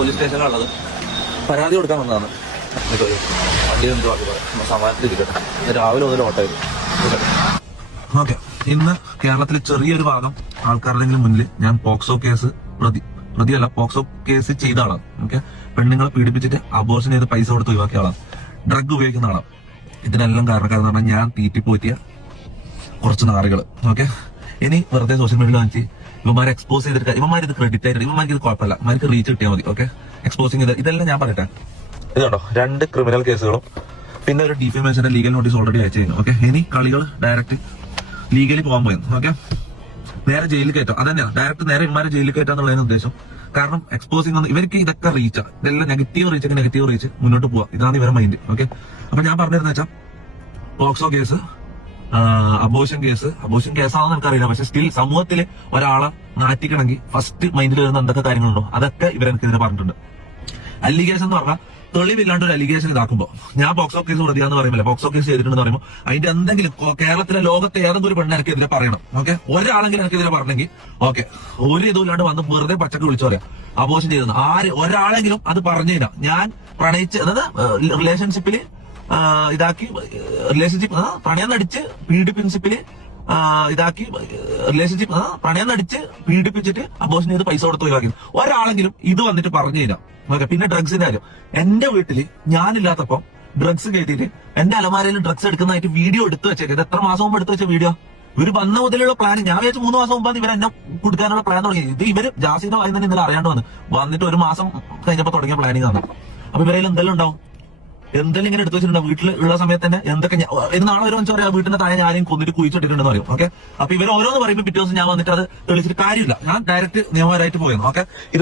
Police സ്റ്റേഷനിലുള്ളത്. പരാതി കൊടുക്കാൻ വന്നതാണ്. വണ്ടി സമാധാനത്തിൽ ഇരിക്കട്ടെ. രാവിലെ മുതൽ ഓട്ടോ വരും. ഓക്കെ, ഇന്ന് കേരളത്തിൽ ചെറിയൊരു ഭാഗം ആൾക്കാരുടെ മുന്നിൽ ഞാൻ പോക്സോ കേസ് പ്രതിയല്ല, പോക്സോ കേസ് ചെയ്ത ആളാണ്. ഓക്കെ, പെണ്ണുങ്ങളെ പീഡിപ്പിച്ചിട്ട് അബോർഷൻ ചെയ്ത് പൈസ കൊടുത്ത് ഒഴിവാക്കിയ ആളാണ്, ഡ്രഗ് ഉപയോഗിക്കുന്ന ആളാണ്. ഇതിനെല്ലാം കാരണക്കാരെന്ന് പറഞ്ഞാൽ ഞാൻ തീറ്റിപ്പോറ്റിയ കുറച്ച് നാറുകൾ. ഓക്കെ, ഇനി വെറുതെ സോഷ്യൽ മീഡിയയിൽ കാണിച്ച് ഇവന്മാരെ എക്സ്പോസ് ചെയ്തിട്ട് ഇവന്മാർ ഇത് ക്രെഡിറ്റ് ആയിട്ട് ഇവന്മാർക്ക് ഇത് കുഴപ്പമില്ല, ഇവന്മാർക്ക് റീച്ച് കിട്ടിയാൽ മതി. ഓക്കെ, എക്സ്പോസിങ് ഇതെല്ലാം ഞാൻ പറയട്ടെ. ഇത് കണ്ടോ, 2 ക്രിമിനൽ കേസുകളും പിന്നെ ഒരു ഡിഫമേഷന്റെ ലീഗൽ നോട്ടീസ് ഓൾറെഡി അയച്ചു കഴിഞ്ഞു. ഓക്കെ, ഇനി കളികൾ ഡയറക്റ്റ് ലീഗലി പോകാൻ പോയെന്ന്. ഓക്കെ, നേരെ ജയിലിൽ കയറ്റാം. അതന്നെയാണ് ഡയറക്റ്റ് നേരെ ഇവന്മാരെ ജയിലിൽ കയറ്റാന്നുള്ളതിന് ഉദ്ദേശം. കാരണം എക്സ്പോസിംഗ് ഒന്നും ഇവർക്ക് ഇതൊക്കെ റീച്ചാ, ഇതെല്ലാം നെഗറ്റീവ് റീച്ച് മുന്നോട്ട് പോവാ. ഇതാണ് ഇവരുടെ മൈൻഡ്. ഓക്കെ, അപ്പൊ ഞാൻ പറഞ്ഞിരുന്ന വെച്ചാൽ പോക്സോ കേസ്, അബോർഷൻ കേസാണെന്ന് എനിക്കറിയില്ല. പക്ഷെ സ്റ്റിൽ സമൂഹത്തിൽ ഒരാളെ നാറ്റിക്കണമെങ്കിൽ ഫസ്റ്റ് മൈൻഡിൽ വരുന്ന എന്തൊക്കെ കാര്യങ്ങളുണ്ടോ അതൊക്കെ ഇവരെനിക്കെതിരെ പറഞ്ഞിട്ടുണ്ട്. അലിഗേഷൻ എന്ന് പറഞ്ഞാൽ തെളിവില്ലാണ്ട് ഒരു അലിഗേഷൻ ഇതാക്കുമ്പോൾ ഞാൻ പോക്സോ കേസ് പ്രതിയാന്ന് പറയുമ്പോൾ പോക്സോ കേസ് ചെയ്തിട്ടുണ്ടെന്ന് പറയുമ്പോൾ അതിന്റെ എന്തെങ്കിലും കേരളത്തിലെ ലോകത്തെ ഏതെങ്കിലും ഒരു പെണ്ണ് എനിക്കെതിരെ പറയണം. ഓക്കെ, ഒരാളെങ്കിലും എനിക്കെതിരെ പറഞ്ഞെങ്കിൽ ഓക്കെ, ഒരു ഇതുമില്ലാണ്ട് വന്ന് വെറുതെ പച്ചക്ക് വിളിച്ചു പറയാം അബോർഷൻ ചെയ്തെന്ന്. ഒരാളെങ്കിലും അത് പറഞ്ഞു തരാം. ഞാൻ പ്രണയിച്ച് അതായത് റിലേഷൻഷിപ്പിൽ പ്രണയം നടിച്ച് പീഡിപ്പിച്ചിട്ട് അബോർഷൻ ചെയ്ത് പൈസ കൊടുത്ത് ഒഴിവാക്കി ഒരാളെങ്കിലും ഇത് വന്നിട്ട് പറഞ്ഞു തരാം. ഓക്കെ, പിന്നെ ഡ്രഗ്സിന്റെ കാര്യം. എന്റെ വീട്ടില് ഞാനില്ലാത്തപ്പോ ഡ്രഗ്സ് കയറ്റിയിട്ട് എന്റെ അലമാരയിൽ ഡ്രഗ്സ് എടുക്കുന്നതായിട്ട് വീഡിയോ എടുത്തു വെച്ചേക്കുന്നത്. എത്ര മാസം മുമ്പ് എടുത്തു വെച്ച വീഡിയോ? ഇവര് വന്ന മുതലുള്ള പ്ലാൻ. ഞാൻ വിചാരിച്ചു 3 മാസം മുമ്പാണ് ഇവർ എന്നെ കൊടുക്കാനുള്ള പ്ലാൻ തുടങ്ങി. ഇത് ഇവര് ജാസിയുടെ വായി തന്നെ ഇന്നലെ അറിയാണ്ട് വന്നിട്ട് 1 മാസം കഴിഞ്ഞപ്പോ തുടങ്ങിയ പ്ലാനിങ് ആണ്. അപ്പൊ ഇവരേൽ എന്തെല്ലാം ഉണ്ടാവും, എന്തെങ്കിലും ഇങ്ങനെ എടുത്തു വെച്ചിട്ടുണ്ടോ വീട്ടിൽ ഉള്ള സമയത്ത് തന്നെ? എന്തൊക്കെ നാളെ ഒരു വെച്ചാൽ പറയാം വീട്ടിന്റെ താഴെ ഞാനും കൊന്നിട്ട് കുഴിച്ചിട്ടിട്ടുണ്ടെന്ന് പറയും. ഓക്കെ, അപ്പൊ ഇവർ ഓരോന്ന് പറയുമ്പോൾ പിറ്റേ ദിവസം ഞാൻ വന്നിട്ട് അത് തെളിച്ചിട്ട് കാര്യമില്ല. ഞാൻ ഡയറക്റ്റ് നിയമപരമായിട്ട് പോയിരുന്നു. ഓക്കെ, ഇത്